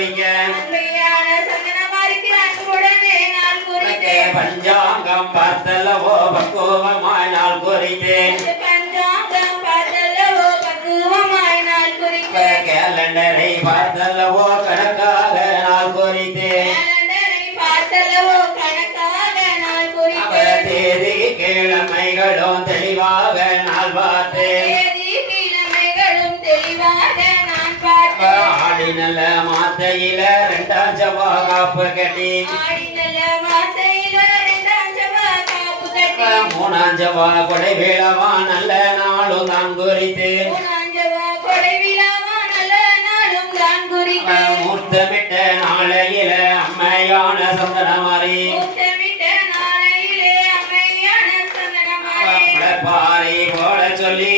குறிக்க பஞ்சாங்கம் பார்த்தல்லவோ பக்குவமாய் நாள் குறித்தேன் கேலண்டரை பார்த்தல்லவோ கணக்காக நாள் குறித்தேன் தேதி கிழமைகளும் தெளிவாக நாள் பார்த்தேன் ஆடி நல்ல மாத்தையில ரெண்டாம் ஜவா காப்பு கட்டி மூணாம் ஜவா கொடை வேளவா நல்ல நாளும் தான் குறித்து மூர்த்தமிட்ட நாளையில அம்மையான சந்தனமாரி பாறை போல சொல்லி